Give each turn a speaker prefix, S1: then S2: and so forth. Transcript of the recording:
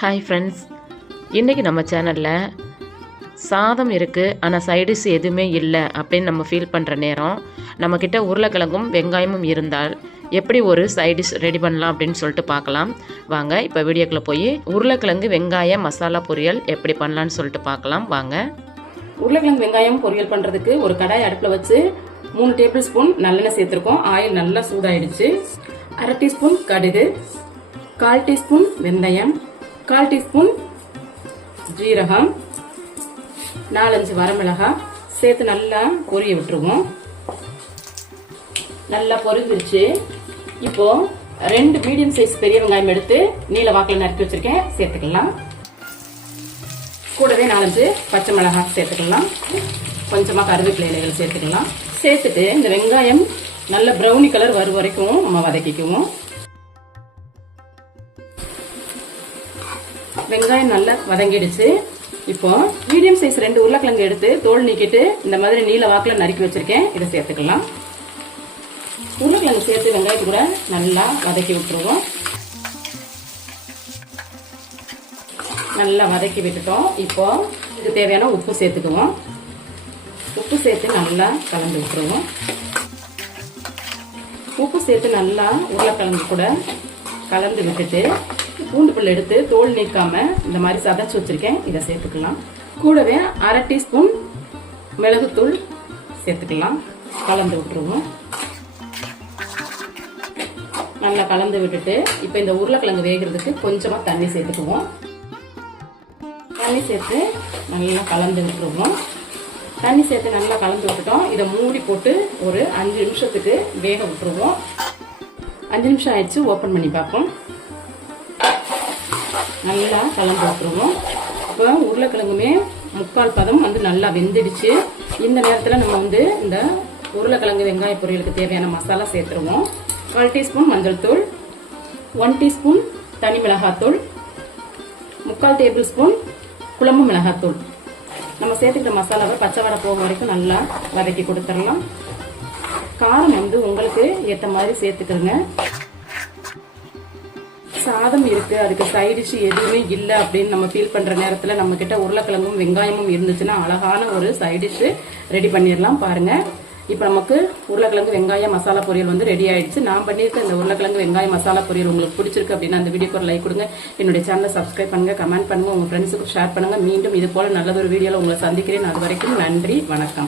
S1: Hi friends இன்றைக்கி நம்ம சேனலில் சாதம் இருக்குது ஆனால் சைடிஷ் எதுவுமே இல்லை அப்படின்னு நம்ம ஃபீல் பண்ணுற நேரம். நம்மக்கிட்ட உருளைக்கிழங்கும் வெங்காயமும் இருந்தால் எப்படி ஒரு சைடிஷ் ரெடி பண்ணலாம் அப்படின்னு சொல்லிட்டு பார்க்கலாம். வாங்க இப்போ வீடியோக்குள்ளே போய் உருளைக்கிழங்கு வெங்காய மசாலா பொரியல் எப்படி பண்ணலான்னு சொல்லிட்டு பார்க்கலாம். வாங்க.
S2: உருளைக்கிழங்கு வெங்காயம் பொரியல் பண்ணுறதுக்கு ஒரு கடாய் அடுப்பில் வச்சு மூணு டேபிள் ஸ்பூன் நல்லெண்ணெய் சேர்த்துருக்கோம். ஆயில் நல்லா சூடாயிடுச்சு. அரை டீஸ்பூன் கடுகு கால் டீஸ்பூன் வெந்தயம் கால் டீஸ்பூன் ஜீரகம் நாலஞ்சு வரமிளகா சேர்த்து நல்லா பொரிய விட்டுருவோம். நல்லா பொரிஞ்சிருச்சு. இப்போ ரெண்டு மீடியம் சைஸ் பெரிய வெங்காயம் எடுத்து நீல வாக்கில் நறுக்கி வச்சிருக்கேன். சேர்த்துக்கலாம். கூடவே நாலஞ்சு பச்சை மிளகா சேர்த்துக்கலாம். கொஞ்சமாக கருவேப்பிலை இலைகள் சேர்த்துக்கலாம். சேர்த்துட்டு இந்த வெங்காயம் நல்ல ப்ரௌனி கலர் வரும் வரைக்கும் நம்ம வதக்கிக்குவோம். வெங்காயம் நல்லா வதங்கிடுச்சு. இப்போ மீடியம் சைஸ் ரெண்டு உருளைக்கிழங்கு எடுத்து தோல் நீக்கிட்டு இந்த மாதிரி நீல வாக்கில் நறுக்கி வச்சிருக்கேன். இதை சேர்த்துக்கலாம். உருளைக்கிழங்கு சேர்த்து வெங்காயத்து கூட நல்லா வதக்கி விட்டுருவோம். நல்லா வதக்கி விட்டுட்டோம். இப்போ இதுக்கு தேவையான உப்பு சேர்த்துக்குவோம். உப்பு சேர்த்து நல்லா கலந்து விட்டுருவோம். உப்பு சேர்த்து நல்லா உருளைக்கிழங்கு கூட கலந்து விட்டுட்டு பூண்டு புல் எடுத்து தோல் நீக்காம இந்த மாதிரி சதைச்சு வச்சிருக்கேன். இதை சேர்த்துக்கலாம். கூடவே அரை டீஸ்பூன் மிளகுத்தூள் சேர்த்துக்கலாம். கலந்து விட்டுருவோம். நல்லா கலந்து விட்டுட்டு இப்போ இந்த உருளைக்கிழங்கு வேகிறதுக்கு கொஞ்சமாக தண்ணி சேர்த்துக்குவோம். தண்ணி சேர்த்து நல்லா கலந்து விட்டுருவோம். தண்ணி சேர்த்து நல்லா கலந்து விட்டுட்டோம். இதை மூடி போட்டு ஒரு அஞ்சு நிமிஷத்துக்கு வேக விட்டுருவோம். அஞ்சு நிமிஷம் ஆயிடுச்சு ஓப்பன் பண்ணி பார்ப்போம். நல்லா கலந்து விட்டுருவோம். இப்போ உருளைக்கிழங்குமே முக்கால் பதம் வந்து நல்லா வெந்துடுச்சு. இந்த நேரத்தில் நம்ம வந்து இந்த உருளைக்கிழங்கு வெங்காய பொரியலுக்கு தேவையான மசாலா சேர்த்துருவோம். கால் டீஸ்பூன் மஞ்சள் தூள் ஒன் டீஸ்பூன் தனி மிளகாத்தூள் முக்கால் டேபிள் ஸ்பூன் குழம்பு மிளகாத்தூள். நம்ம சேர்த்துக்கிற மசாலாவை பச்சை வடை போக வரைக்கும் நல்லா வதக்கி கொடுத்துடலாம். காரம் வந்து உங்களுக்கு ஏற்ற மாதிரி சேர்த்துக்கிறங்க சாதம் இருக்கு. அதுக்கு சைடிஷ் எதுவுமே இல்லை அப்படின்னு நம்ம ஃபீல் பண்ற நேரத்துல நம்ம கிட்ட உருளைக்கிழங்கும் வெங்காயமும் இருந்துச்சுன்னா அழகான ஒரு சைடிஷ் ரெடி பண்ணிடலாம் பாருங்க. இப்போ நமக்கு உருளைக்கிழங்கு வெங்காய மசாலா பொரியல் வந்து ரெடி ஆயிடுச்சு. நான் பண்ணியிருக்க இந்த உருளைக்கிழங்கு வெங்காய மசாலா பொரியல் உங்களுக்கு பிடிச்சிருக்கு அப்படின்னா அந்த வீடியோக்கு ஒரு லைக் கொடுங்க. என்னுடைய சேனலை சப்ஸ்கிரைப் பண்ணுங்க கமெண்ட் பண்ணுங்க உங்க ஃப்ரெண்ட்ஸுக்கு ஷேர் பண்ணுங்க. மீண்டும் இது போல நல்லதொரு வீடியோல உங்களை சந்திக்கிறேன். அது வரைக்கும் நன்றி வணக்கம்.